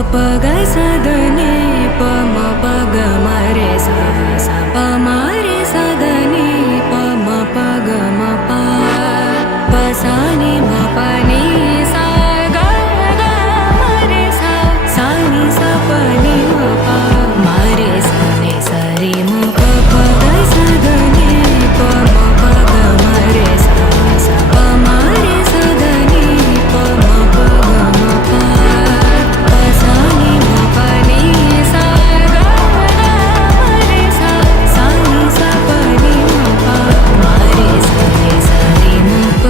प ग स द नि प म प ग म रे सा सा प म रे सा द नि प म प ग म प प सा नि म प नि सा ग ग म रे सा सा नि सा प नि म प म रे सा नि सा रे म प प ग स द नि प म प ग म रे सा सा प म रे सा द नि प म प ग म प प सा नि म प नि सा ग ग म रे सा सा नि सा प नि म प म रे सा नि सा रे म प।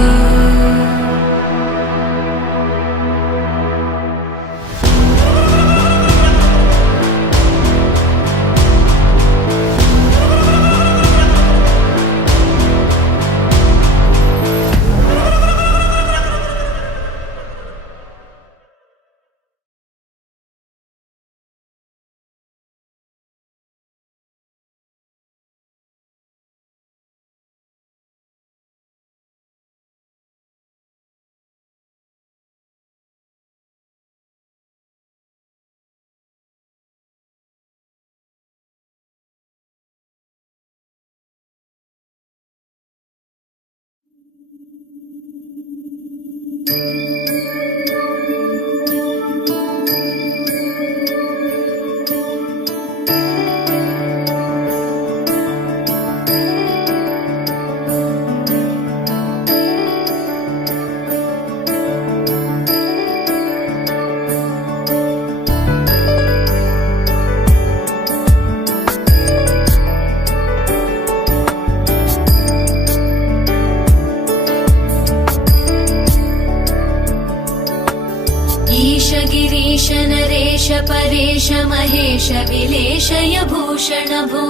ईश गिरीश नरेश परेश महेश विलेशय भूषण भो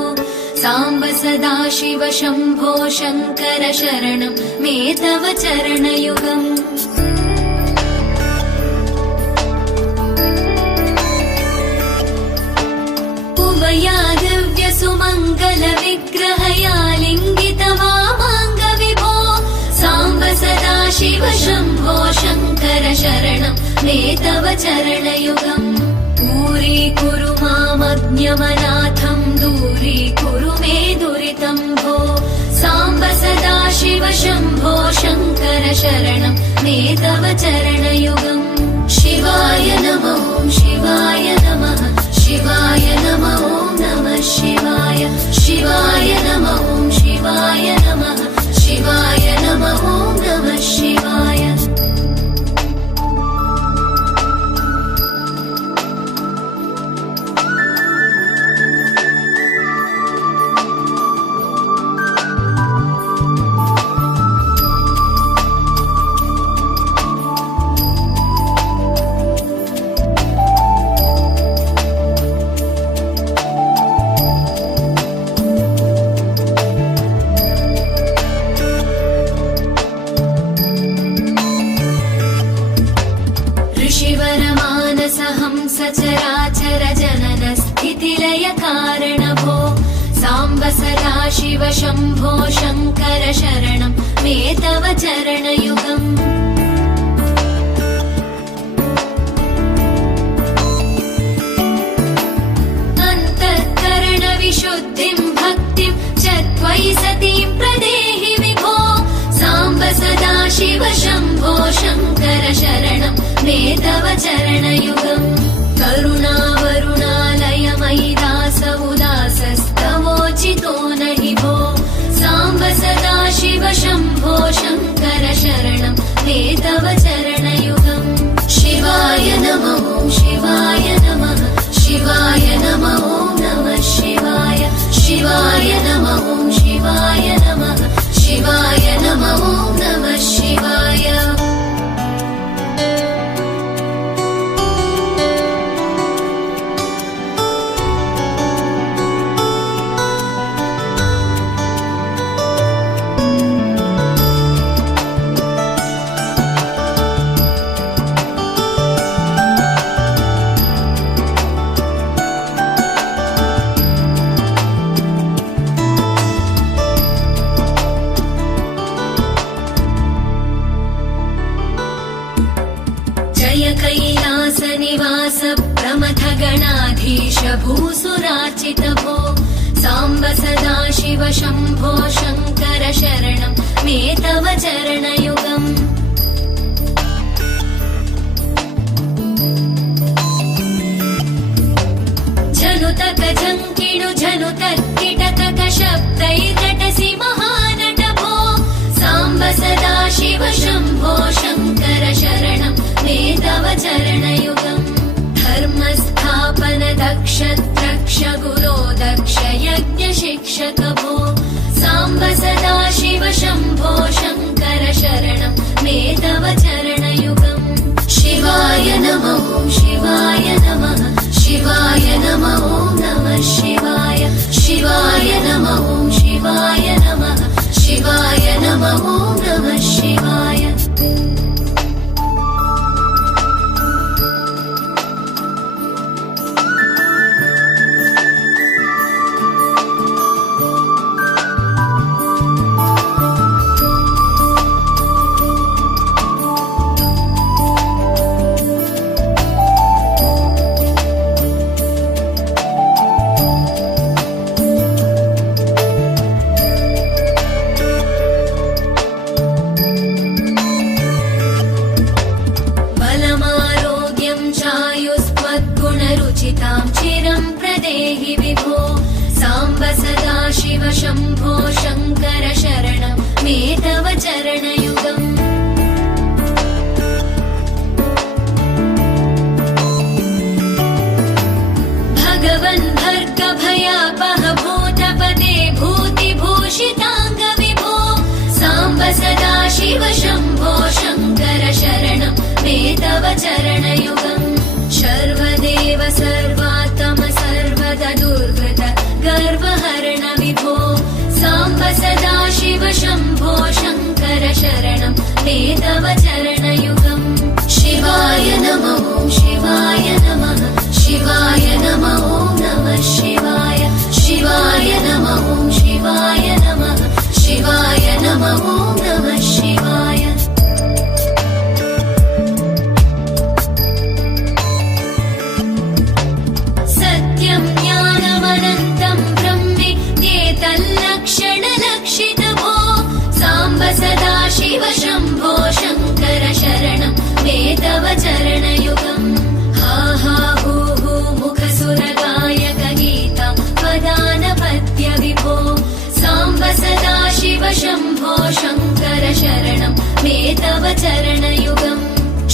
साम्ब सदाशिव शम्भो शङ्कर शरणं मे तव चरणयुगम्। उमया दिव्य सुमङ्गल विग्रहया लिङ्गित वामाङ्ग विभो साम्ब सदाशिव शम्भो शङ्कर शरणं मे तव चरणयुगम्। दूरीकुरु मामज्ञमनाथं दूरीकुरु मे दुरितं भो साम्ब सदाशिव शम्भो शङ्कर शरणं मे तव चरणयुगम्। शिवाय नमः शिवाय नमः शिवाय नमः नमः शिवाय शिवाय नमः शिवाय नमः शिवाय नमः नमः शिवाय। सचराचर जनन स्थितिलय कारण भो साम्ब सदाशिव शम्भो शङ्कर शरणं मे तव चरणयुगम्। अन्तःकरण विशुद्धिं भक्तिं च त्वयि सतीं प्रदेहि विभो साम्ब सदाशिव शम्भो शङ्कर शरणं मे तव चरणयुगम्। करुणावरुणालय मयि दास उदासस्तवोचितो नहि भो साम्ब सदाशिव शम्भो शङ्कर शरणं मे तव चरणयुगम्। शिवाय नमः शिवाय नमः शिवाय नमः नमः शिवाय शिवाय नमः शिवाय नमः शिवाय नमः नमः शिवाय। कैलासनिवास प्रमथ गणाधीश भूसुरार्चित भो साम्ब सदा शिव शम्भो शङ्कर शरणं मे तव चरणयुगम् झनुतक झङ्किणु झनुतर्किटतक शब्दैर्नटसि महानट भो साम्ब सदा शिव शम्भो शङ्कर शरणं मे तव चरणयुगम् धर्मस्थापन दक्ष द्रक्ष गुरो दक्ष यज्ञ शिक्षक भो साम्ब सदा शिव शम्भो शङ्कर शरणं मे तव चरणयुगम् शिवाय नमः शिवाय नमः शिवाय नमः नमः शिवाय शिवाय नमः शिवाय नमः शिवाय नमः नमः शिवाय चिरं प्रदेहि विभो साम्ब सदा शिव शम्भो शङ्कर शरणं मे तव चरणयुगम् भगवन् भर्ग भयापह भूतपदे भूतिभूषिताङ्ग विभो साम्ब सदा शिव शम्भो शङ्कर शरणं मे तव चरणयुगम् सर्वदेव सर्वात्म सर्वदा दुर्वृत गर्वहरण विभो साम्ब सदा शिव शम्भो शङ्कर शरणं मे तव चरणयुगम् शिवाय नमः शिवाय नमः शिवाय नमः नमः शिवाय शिवाय नमः शिवाय नमः शिवाय नमः नमः शिवाय सत्यं ज्ञानमनन्तं ब्रह्मेतल्लक्षणलक्षित भो साम्ब सदा शिव शम्भो शङ्कर शरणं मे तव चरणयुगम् हा हा हू हू मुखसुरगायक गीता वदानपत्य विभो साम्ब सदा शिव शम्भो शङ्कर शरणं मे तव चरणयुगम्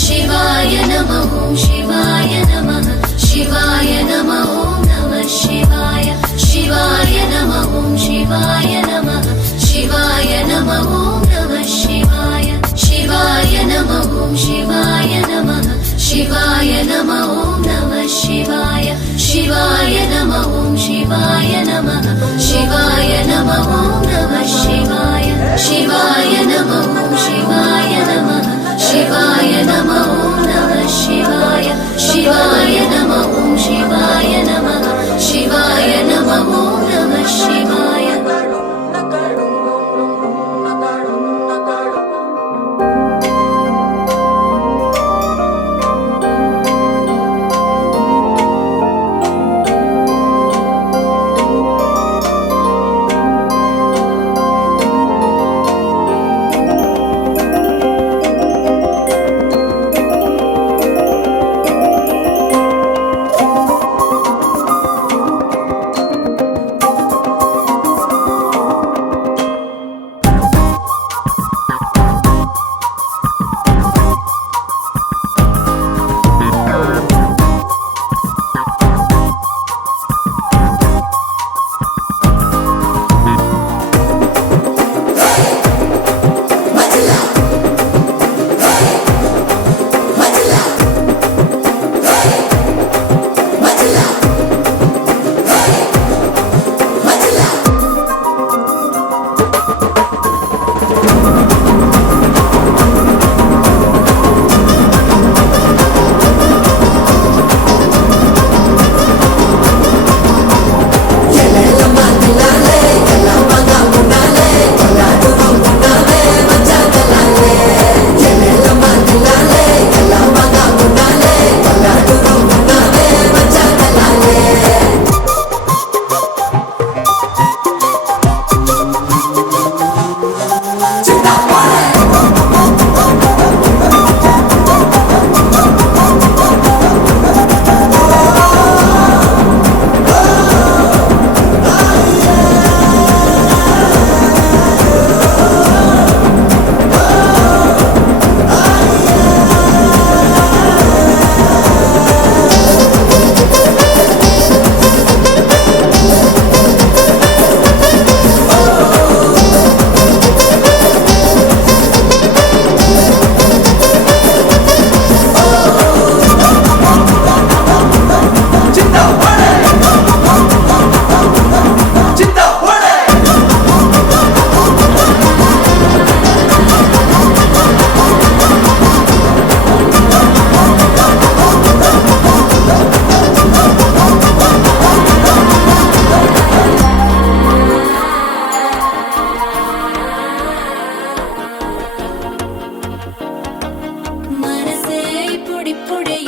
शिवाय नमः शिवाय नमः शिवाय नमः नमः शिवाय शिवाय नमः शिवाय नमः शिवाय नमः नमः शिवाय शिवाय नमः शिवाय नमः शिवाय नमः नमः शिवाय शिवाय नमः शिवाय नमः शिवाय नमः नमः शिवाय शिवाय नमः शिवाय नमः शिवाय नमः नमः शिवाय शिवाय नमः शिवाय नमः शिवाय नमः नमः शिवाय తోడే